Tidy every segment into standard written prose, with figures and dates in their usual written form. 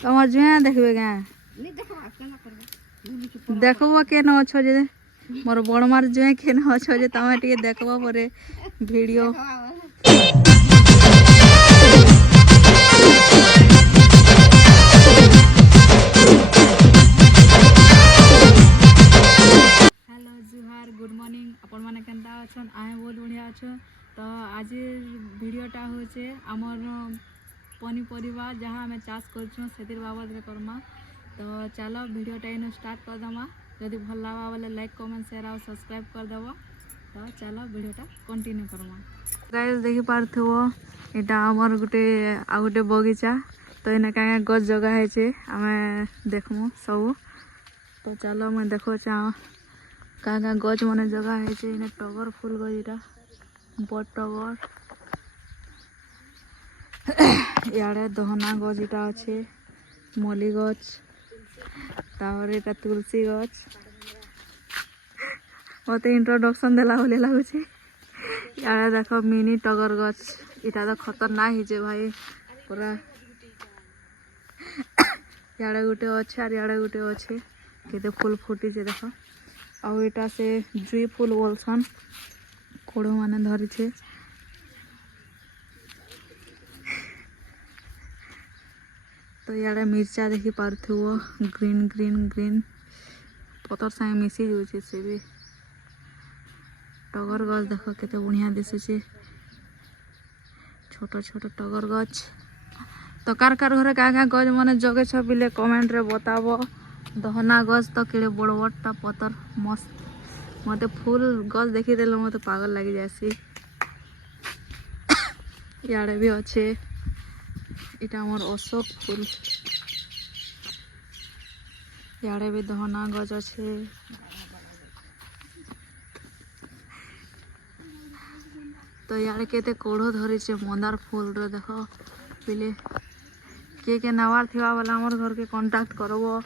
तमर जुआ देखबे क्या देखबो केन अच्छो जे मोर बड़मार जुए केन अच्छो जे तमे टिके देखबो परे वीडियो हेलो जुहार गुड मॉर्निंग आपण माने केनता अछन आए बहुत बढ़िया अछ तो आज वीडियोटा होचे हमर पनीपरिया जहाँ आम चाष कर बाबद रे करमा तो चलो वीडियोटा इन स्टार्ट कर दमा जदि भल लगा बोले लाइक कमेंट शेयर और सब्सक्राइब कर देव तो चलो वीडियोटा कंटिन्यू करमा गाइस देखि पारथबो एटा हमर गुटे आ गुटे बगीचा तो इने का गछ जगह है छे आमे देखमु सब तो चलो मैं देखो चा का गछ मने जगह है छे इने टगर फूल गइटा बड़ टगर इे दहना गछ इटा अच्छे मल्ली गछ तापर एटा तुलसी गछ मत इंट्रोडक्शन देला बोले लगुच इे देख मिनी टगर गछ इटा तो खतरनाक ही भाई पूरा इे गोटे अच्छे और इे गोटे अच्छे केते फूल फुटी देख आटा से जुई फूल बोलसन कोड़ माने धरी छे तो इे मिर्चा देखी पार्थो ग्रीन ग्रीन ग्रीन पतर सागे मिसी जाऊे से भी टगर गछ देख केते बढ़िया दिशुचे छोट छोट टगर गछ तो कार घरे क्या गछ मैंने जगे छ बिले कमेंट रे बताबो दहना गछ तो केड़े बड़ बड़टा पतर मस्त मते फूल गछ देखी देले मते पागल लगी जासी इे भी अच्छे इटा मोर अशोक फूल इे भी दहना गछ अच्छे तो इे केते कोढ़ धरी छे मंदार फूल रे देख पिले के नवार थिबा वाला हमर घर के कांटेक्ट करबो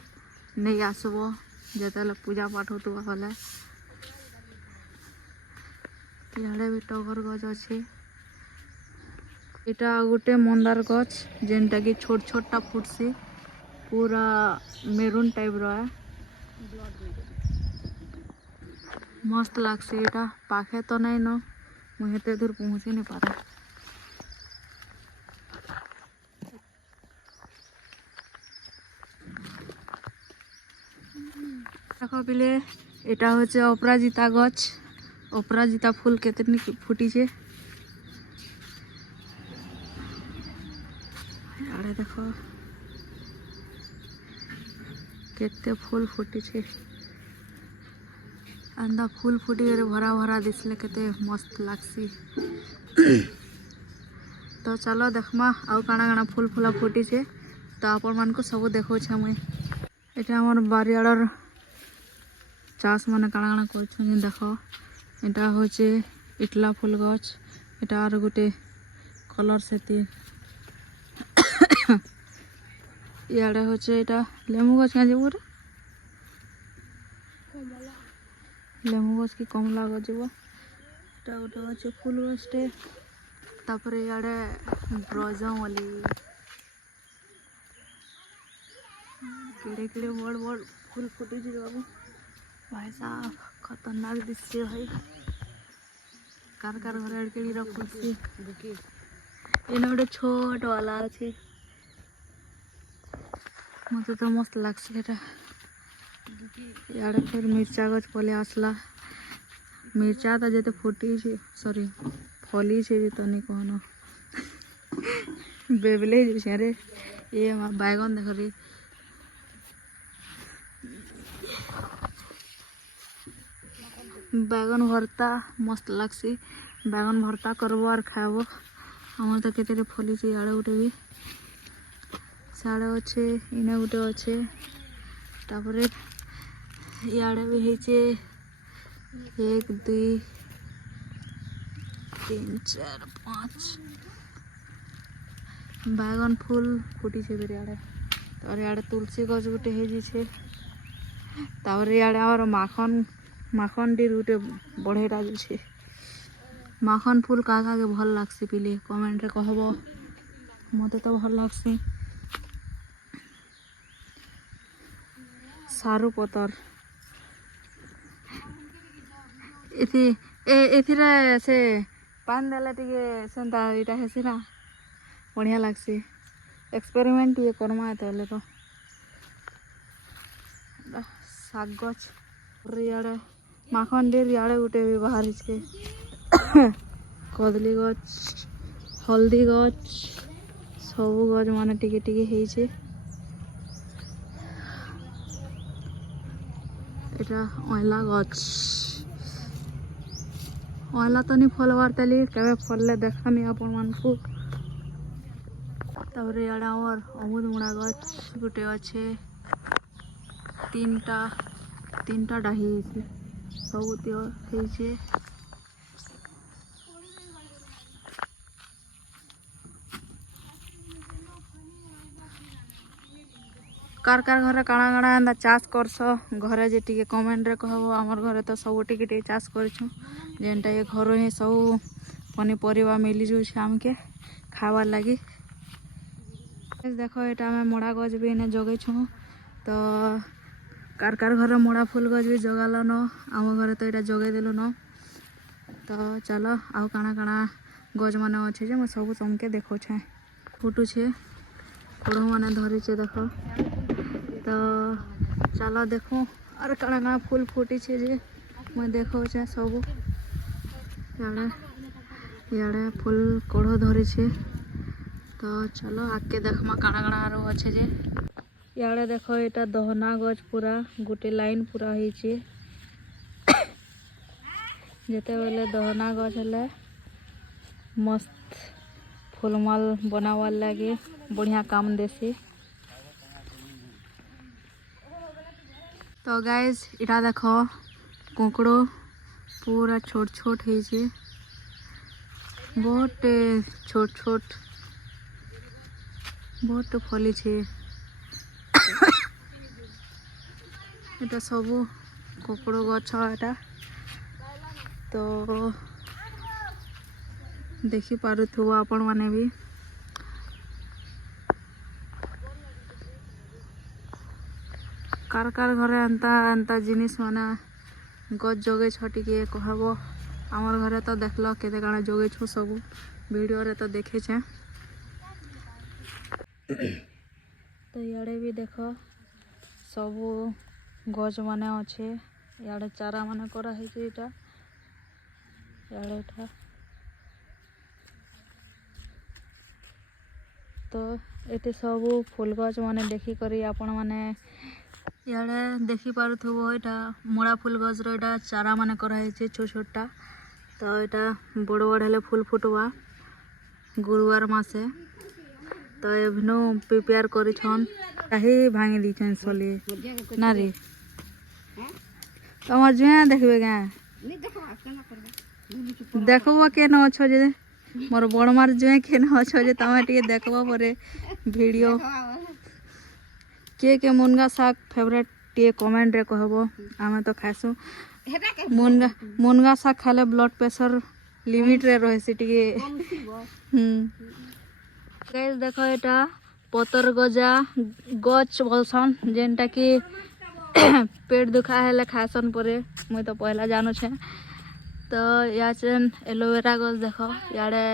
नहीं आसबो जेतेले पूजा पाठ होतबा वाला इे भी टगर गछ अच्छे इटा गोटे मंदार गछ जेनटा कि छोट छोटा फुटसी पूरा मेरून टाइप रो है मस्त लागसी इटा पाखे तो नहीं न मुझे हेते दूर पहुँची नहीं पारे देखो पिले एटा होचे अपराजिता गछ अपराजिता फूल केतनी फुटी छे अरे देखो केते फूल फुटी छे अंदा फूल फुटी गरे भरा भरा दिसले केते मस्त लागसी तो चलो देखमा आउ काना काना फूल फूला फुटी छे तो आपण मान को सब देखो छे मुई एटा हमर बारियाडर चाष माने काना काना करछन देखो एटा होचे इटला फूल गछ एटा आर गोटे कलर से तीन इे होचे एटा लेमु गछ क्या जीव लेमु गछ की कमला गछ जीव एटा गोटे अच्छे फूल गछटे तापर इे ब्रजमल्ली केड़े केड़े बड़ बड़ फूल फुटी बाबू भाई साहब खतरनाक दिशे भाई कार घरे अड़केड़ी फुटसी इन गोटे छोट वाला अच्छे मत तो मस्त लगसी इे फिर मिर्चा गछ पले आसला मिर्चा तो जेते फुटी छे सॉरी फली छे जे तनी कहना बेबले जे रे ये बैगन देख रे बैगन भरता मस्त लगसी बैगन भरता करबो और खाबो हमर तो केते फली छे इे गोटे भी साड़े अच्छे इने गोटे अच्छे तापर इे भी होचे 1 2 3 4 5 बैगन फूल फुटी छे बेरे इे और इे तुलसी गछ गोटे हे छे तापर इे और माखन डी गोटे बढ़ेटा छे माखन फूल का के भल लागसी पिले कमेंट रे कहबो मते तो भल लागसी सारू पतर एथिरे से पान देला टिके सेंता इटा हेसी ना बढ़िया लागसी एक्सपेरिमेंट ये करमा एतले तो साग गछ रियाड़े माखन डेर रियाड़े उठे भी बाहर इसके कदली गछ हल्दी गछ सबू गछ माने टिके टिके हेइछे এটা অয়লা গছ অয়লা তো নি ফলবার তালি কেবে ফললে দেখামি আপন মানকু তারপরে ইয়াড়ে আমার অমৃতমুড়া গছ গোটে আছে তিনটা ডাহি হয়েছে সবুতিও হয়েছে कार घरे काଣା काଣା एंता चाष करस घरे जे टिके कमेंट रे कहबो हमर घरे तो सब टिके टिके चाष करछु जेनटा ये घर ही सब पनीपरिया मिली जो हमके खावार लगी देखो एटा में मोड़ा गज भी इन्हें जगे छु तो कार घरे मोड़ा फूल गज भी जगाल न आम घरे तो यहाँ जगे देलु न तो चलो आउ काଣା काଣା गज मान अच्छे जे सब तुमके देखो छे फुटुछे कोड़ मैंने धरीचे देख तो चलो देखो अरे काଣା काଣା फूल फुटी छे जे मैं देखो छे सब याड़े फूल कोड़ धरी छे तो चलो आगे देखमा काଣା काଣା आरो अच्छे जे याड़े देखो यहाँ दहना गज पूरा गोटे लाइन पूरा होइछे जेते बेले दहना गज हेले मस्त फूलमाल बनावार लगे बढ़िया काम देसी तो गाइज इटा देखो कुकड़ो पूरा छोट छोट है बहुत छोट छोट बहुत फली छे এটা सबू कुकड़ो गछ এটা तो देखी पारुथुव आपण माने भी कार घरे एंता एंता जिनिस माने गछ जगे छटिके कहबो आमर घरे तो देखल केते काना जगे छु सब वीडियो रे तो देखे छे तो याड़े भी देख सब गज माने अच्छे याड़े चारा माने करा है इटा याड़े इटा तो ये सब फूल गज माने देखी करी आपण माने याड़े देखी पारुथुव यहाँ मोड़ा फूल गजर यहाँ चारा माने कराई छोट छोटा तो यहाँ बड़ बड़ हेले फूल फुटवा गुरुवार मासे तो एभनो प्रिपेयर करिछन काहे भांगी दीछन सली ना रे तमर जुआ देखबे गा देखबो के न अच्छो जे मोर बड़मार जुए के न अच्छो जे तमे टिके देखबो परे वीडियो के मुनगा साग फेवरेट टे कमेंट रे कहबो आमे तो खासु मुनगा साग खाले ब्लड प्रेशर लिमिट रे रहसी टिके गाइस देखो एटा पतर गजा गच बोलसन जेनटा कि पेट दुखा हेले खासन परे मुई तो पहला जानो छे तो याचन एलोवेरा गज देखो याडे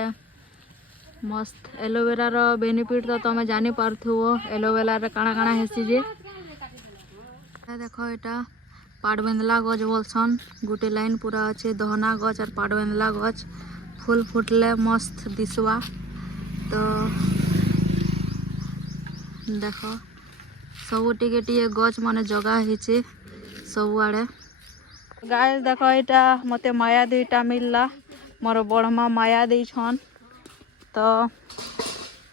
मस्त एलोवेरा रो बेनिफिट तो तमे जानी पारथुवो एलोवेरा रे काଣା काଣା हेसी जे देखो एटा पाटबेंदला गज बोलसन गोटे लाइन पूरा अच्छे दहना गज और पाटबेंदला गज फूल फुटले मस्त दिसवा तो देख सब टिके टिके गच माने जगह हिचे सब आड़े गाइस देखो यहाँ मते माया दुईटा मिलला मोर बड़मा माया देछन तो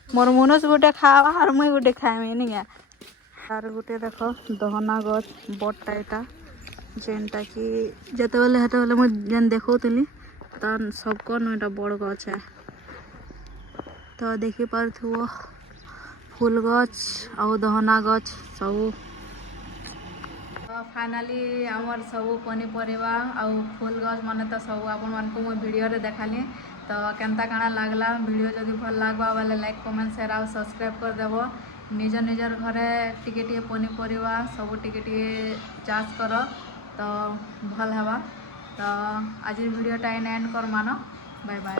मोर मनुष गोटे खावा और मुई गोटे खाएमी नहीं यार गोटे देख दहना गच बड़टा यहाँ जेनटा कि जिते बेले हेते बेले मुई जेन देखौतली तो सबको नईटा बड़ गच है तो देखी पारथुव फूल गच आउ दहना गच सब फाइनाली आमर सब पनीपरिया आउ फूल गच माने तो सब आपण मानकु मो वीडियो रे देखाली तो केनता काना लागला वीडियो जदि भल लागबा वाले लाइक कमेंट शेयर आउ सब्सक्राइब कर देबो निज निजर घरे टिके टिके पनीपरिया सब टिके टिके चाष कर तो भल हवा। तो आज वीडियोटा एंड कर मान बाय बाय।